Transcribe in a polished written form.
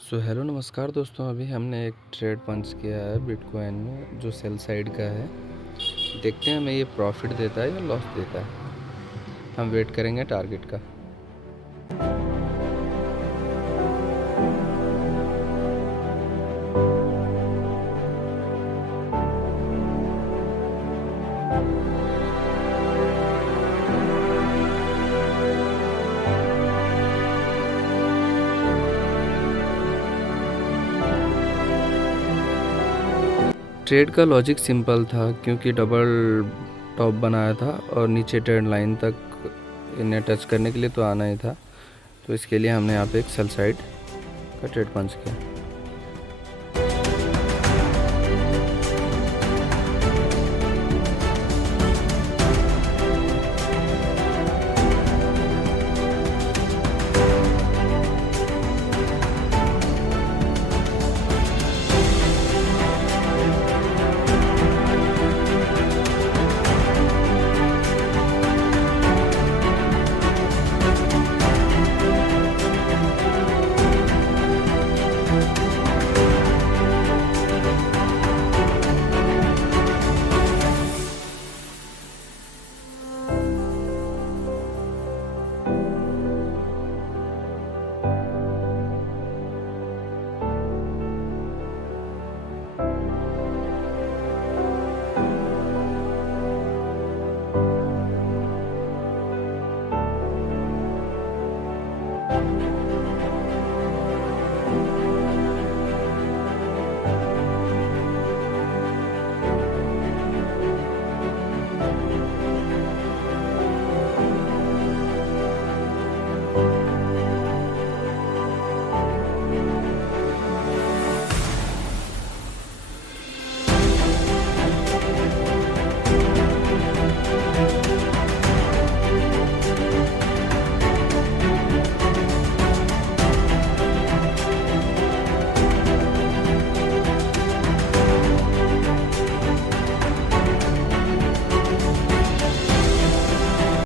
Hello नमस्कार दोस्तों। अभी हमने एक ट्रेड पंच किया है बिटकॉइन में जो सेल साइड का है। देखते हैं हमें ये प्रॉफिट देता है या लॉस देता है। हम वेट करेंगे टारगेट का। ट्रेड का लॉजिक सिंपल था क्योंकि डबल टॉप बनाया था और नीचे ट्रेड लाइन तक इन्हें टच करने के लिए तो आना ही था। तो इसके लिए हमने यहाँ पे एक सेल साइड का ट्रेड पंच किया।